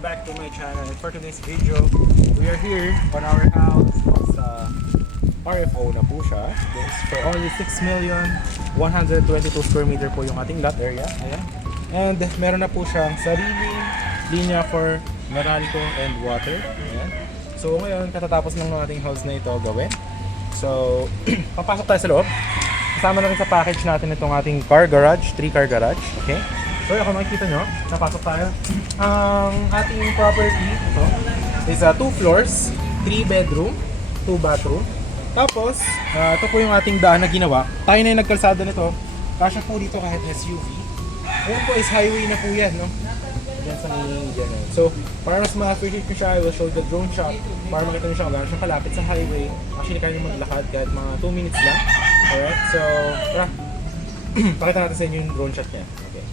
welcome back to my channel. And for today's video, we are here on our house sa RFO na po siya. This for only 6,122 square meter po yung ating lot area. Ayan. And meron na po siyang sariling linya for Meralco and water. Ayan. So ngayon, katatapos lang ng ating house na ito gawin. So, papasok tayo sa loob. Kasama na rin sa package natin itong ating car garage, 3-car garage. Okay? So, kung makikita nyo, napasok tayo. Ang ating property, ito, is 2 floors, 3 bedroom, 2 bathroom. Tapos, ito po yung ating daan na ginawa. Tayo na yung nagkalsada nito. Kasya po dito kahit SUV. Ayan po is highway na po yan, no? Diyan sa may ganyan. So, para mas ma-appreciate ko siya, I will show the drone shot. Para makita nyo siya kung gano'n siyang kalapit sa highway. Actually, kaya nyo maglakad kahit mga 2 minutes lang. Alright, so, tara. Pakita natin sa inyo yung drone shot niya. Okay.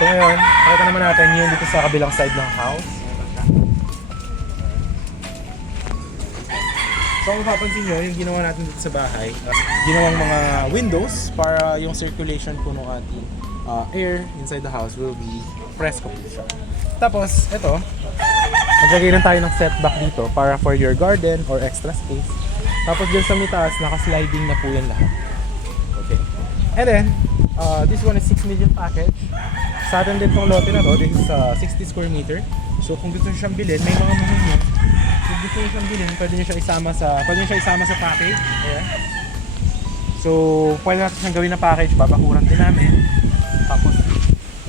So ngayon, pakita naman natin yung dito sa kabilang side ng house. So kung mapapansin nyo, yung ginawa natin dito sa bahay, ginawang mga windows para yung circulation po ng ating air inside the house will be fresco po siya. Tapos, ito, naglagay rin tayo ng setback dito para for your garden or extra space. Tapos dyan sa may taas, naka-sliding na po yan lahat. Okay? And then, this one is 6 million package. Sa atin din tong lote na to, this is 60 square meter. So kung gusto nyo siyang bilhin, may mga mahal. Kung gusto nyo siyang bilhin, pwede nyo siya isama sa package. Ayan. So pwede natin siyang gawin na package, babakuran din namin. Tapos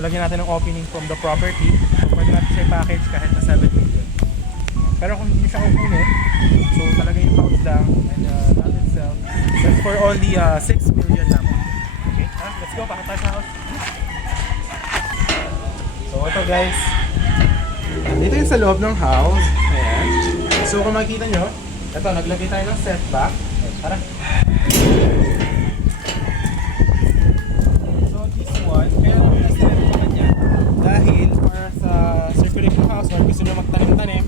lagyan natin ng opening from the property. So pwede natin siya package kahit na 7 million. Pero kung hindi nyo siya kukunin, so talaga yung house lang and that itself, that's for only 6 million naman. Okay, let's go, pakita tayo sa house. So ito guys, dito yung sa loob ng house. Ayan. So kung makikita nyo, ito, naglagay tayo ng setback. Tara. So this one, kaya namin na-select pa kanya dahil para sa circulation house or gusto nyo magtanim-tanim,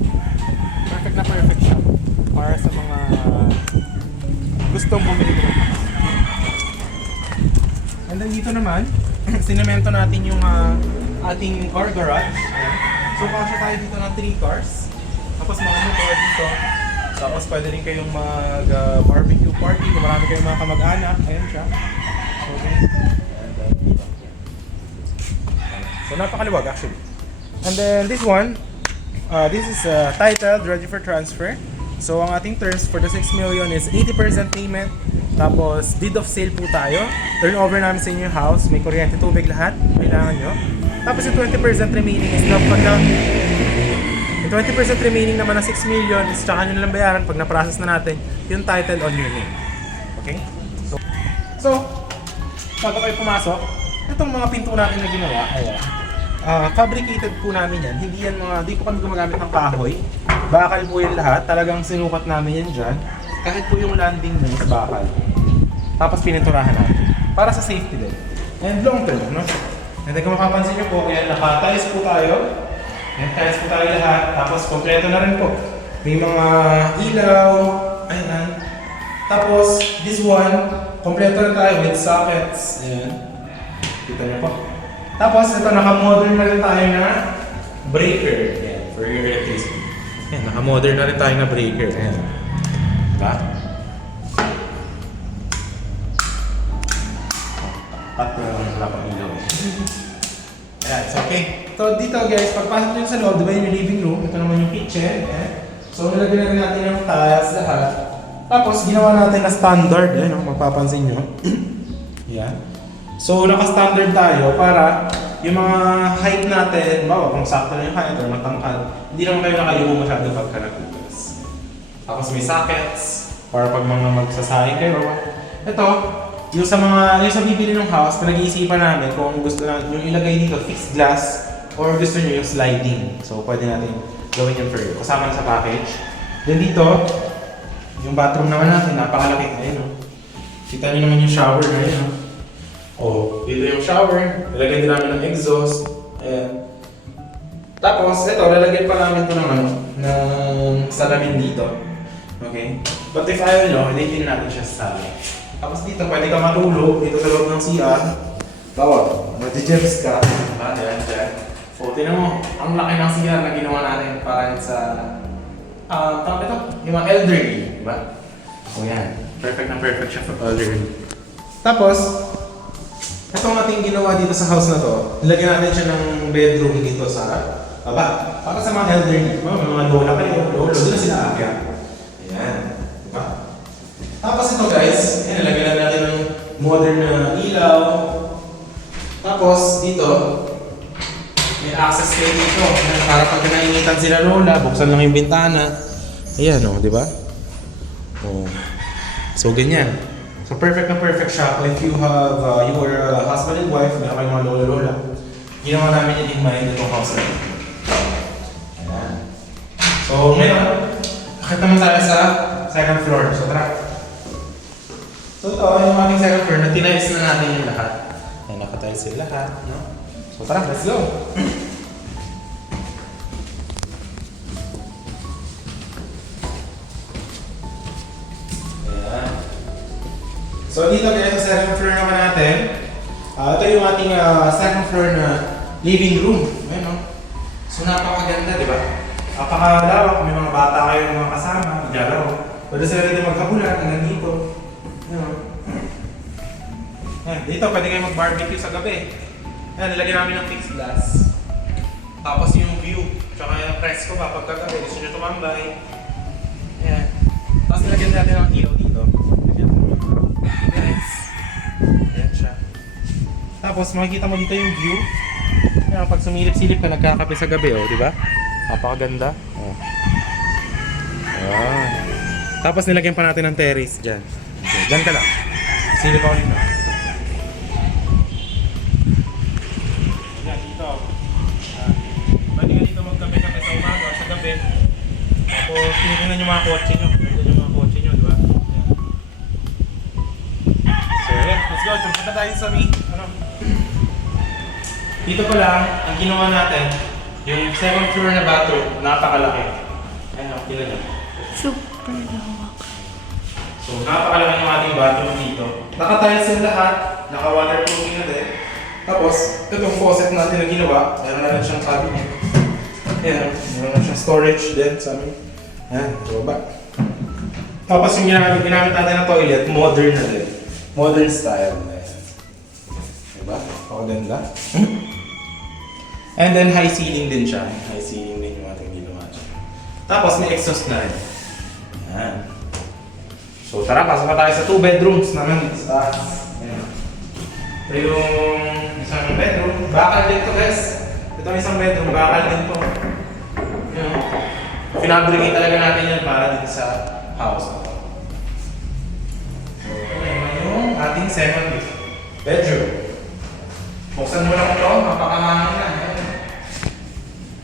perfect na perfect siya para sa mga gustong bumili ng house. And then dito naman, sinemento natin yung ating car garage. Ayan. So kasya tayo dito ng 3 cars. Tapos mga motor dito. Tapos pwede rin kayong mag barbecue party kung marami kayong mga kamag-anak. Ayan siya. Okay. And then dito. So napakaliwag actually. And then this one, this is titled ready for transfer. So ang ating terms for the 6 million is 80% payment. Tapos deed of sale po tayo. Turnover namin sa inyo yung house. May kuryente, tubig, lahat. Kailangan nyo. Tapos yung 20% remaining is yung 20% remaining naman na 6 million is tsaka nyo nalang bayaran pag na-process na natin yung title on your name. Okay? So bago kayo pumasok, itong mga pinto natin na ginawa, ayan. Fabricated po namin yan. Hindi yan di po kami gumagamit ng kahoy. Bakal po yan lahat. Talagang sinukat namin yan dyan. Kahit po yung landing nyo is bakal. Tapos pininturahan natin. Para sa safety din. And long term, no? And then kung makapansin nyo po, ayan, naka-tiles po tayo. Ayan, tiles po tayo lahat. Tapos kompleto na rin po. May mga ilaw. Ayan. Tapos, this one, kompleto na tayo with sockets. Ayan. Kita nyo po. Tapos, ito, naka-modern na rin tayo na breaker. Ayan, for your electricity. Ayan, naka-modern na rin tayo na breaker. Ayan. Diba? At wala pang ilaw. Ayan, so okay. So dito guys, pagpasok nyo sa loob, diba yung living room, ito naman yung kitchen. So nilagyan na rin natin yung tiles lahat. Tapos, ginawa natin na standard, mapapansin nyo. Yan. So, naka-standard tayo para yung mga height natin, bawa kung sakto na yung height or matangkad, hindi naman kayo nakayubo masyado pagka nagbukas. Tapos may sockets, para pag mga magsasahin kayo. Ito, yung sa bibili ng house, pinag-iisipan namin kung gusto na yung ilagay dito, fixed glass, or gusto nyo yung sliding. So, pwede natin gawin yun for you. Kasama na sa package. Then dito, yung bathroom naman natin, napakalaki. Ayun o. Kita nyo naman yung shower na yun. Dito yung shower. Lalagyan din namin ng exhaust. Ayan. Tapos, ito, lalagyan pa namin ito ng salamin dito. Okay? But if ayaw nyo, hindi natin siya sa salamin. Tapos dito, pwede ka matulog dito sa loob ng CR. Bawa, mag-gems ka. Diyan. Tinan mo, ang laki ng CR na ginawa natin para sa ito, yung mga elderly, di ba? Yan. Perfect na perfect siya for elderly. Tapos, itong ating ginawa dito sa house na to, nilagyan natin siya ng bedroom dito sa baba. Para sa mga elderly, mga lola kayo, lolo, doon na sila aakyat. Ayan. Diba? Tapos ito guys, nilagyan natin ng modern na ilaw. Tapos dito, may access kayo dito. Para pag nainitan sila lola, buksan lang yung bintana. Ayan di ba? So ganyan. So perfect na perfect siya if you have your husband and wife, meron kayong mga lola-lola. Ginawa namin yung in mind itong house na ito. Ayan. So ngayon, akit naman tayo sa second floor. So tara. So ito, yung ating second floor, na-tiles na natin yung lahat. Ayan, nakatiles yung lahat. No? So tara, let's go! So dito guys, sa second floor naman natin, ito yung ating second floor na living room. Ayan, So napakaganda, di ba? Napakalawak, may mga bata kayo, mga kasama, maglalaro. Pwede sila dito magkabulan, hanggang dito. Ayan, dito pwede kayo mag-barbecue sa gabi. Ayan, nilagyan namin ng fixed glass. Tapos yung view, tsaka yung presko pa pagkagabi, gusto nyo tumambay. Ayan. Tapos nilagyan natin ng ilaw dito. Ayan siya. Tapos makikita mo dito yung view. Ayan, pag sumilip-silip ka, nagkakape sa gabi, di ba? Napakaganda. Ayan. Tapos nilagyan pa natin ng terrace dyan. Okay, dyan ka lang. Silip ako nito. Ayan, dito. Pwede ka dito magkape-kape sa umaga, sa gabi. Tapos tinitingnan yung mga kotse nyo. Tinitingnan yung mga kotse nyo, di ba? Let's go, punta tayo sa Dito pa lang, ang ginawa natin, yung second floor na bathroom, napakalaki. Ayan, tingnan nyo. Super lawak. So, napakalaki yung ating bathroom dito. Naka-tiles yung lahat, naka-waterproofing na din. Tapos, itong faucet natin na ginawa, meron na rin siyang cabinet. Ayan, meron na siyang storage din sa amin. Ayan, baba. Tapos yung ginamit natin na toilet, modern na din. Modern style. Ayan. Diba? Pakaganda. And then high ceiling din siya. High ceiling din yung ating ginawa siya. Tapos may exhaust na rin. Ayan. So tara, pasok na tayo sa 2 bedrooms naman dito sa taas. Ayan. Ito yung isang bedroom. Bakal din to guys. Ito yung isang bedroom. Bakal din to. Ayan. Pinabrigate talaga natin yan para dito sa house. So, ayan yung ating second bedroom. Buksan mo lang ito, mapakamahan na.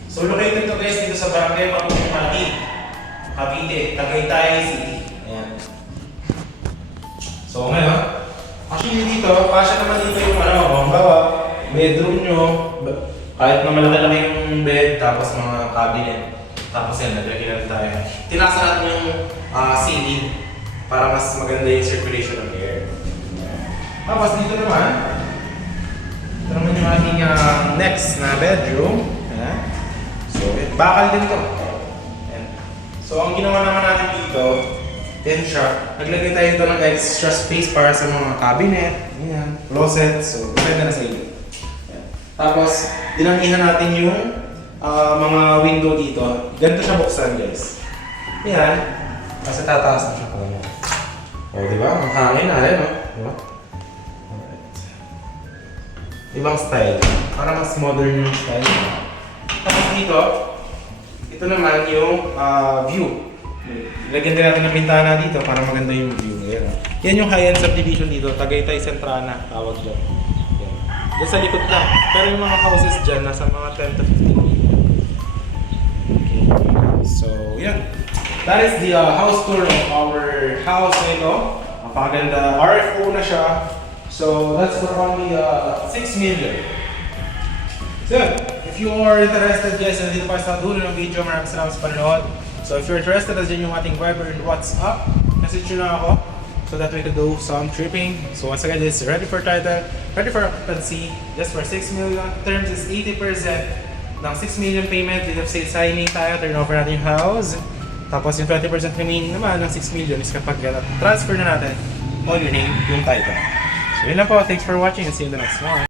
So located to guys dito sa Barangay Mapupong Malaki, Cavite, Tagaytay City. Ayan. So ngayon, actually dito, pasya naman dito yung bawa, bedroom nyo, kahit na malaki-laki yung bed, tapos mga cabinet. Tapos yan, naglagyan natin tayo. Tinasa natin yung ceiling para mas maganda yung circulation of air. Tapos dito naman, ito naman yung ating next na bedroom. Ayan. So, bakal din to. Ayan. So, ang ginawa naman natin dito, yan siya. Naglagay tayo ito ng extra space para sa mga cabinet, ayan, closet. So, maganda na sa iyo. Ayan. Tapos, dinamihan natin yung mga window dito. Ganito siya buksan guys. Ayan. Kasi tataas na siya pala. O, diba? Ang hangin na, no? Diba? Alright. Ibang style. Para mas modern yung style. Tapos dito, ito naman yung view. Lagyan din natin ng bintana dito para maganda yung view. Yan, yan yung high-end subdivision dito. Tagaytay Centrana, tawag dyan. Yan. Yan sa likod lang. Pero yung mga houses dyan, nasa mga 10 to 15 million. Okay. So, yan. That is the house tour of our house na ito. Napakaganda. RFO na siya. So, that's for only 6 million. So, if you are interested guys, nandito pa sa dulo ng video, maraming salamat sa panonood. So if you're interested, nandiyan yung ating Viber and WhatsApp. Message nyo na ako so that we could do some tripping. So once again, this is ready for title, ready for occupancy, just for 6 million. Terms is 80% ng 6 million payment. Dito sa signing tayo, turn over natin yung house. Tapos yung 20% remaining naman ng 6 million is kapag transfer na natin on your name yung title. So yun lang po. Thanks for watching and see you in the next one.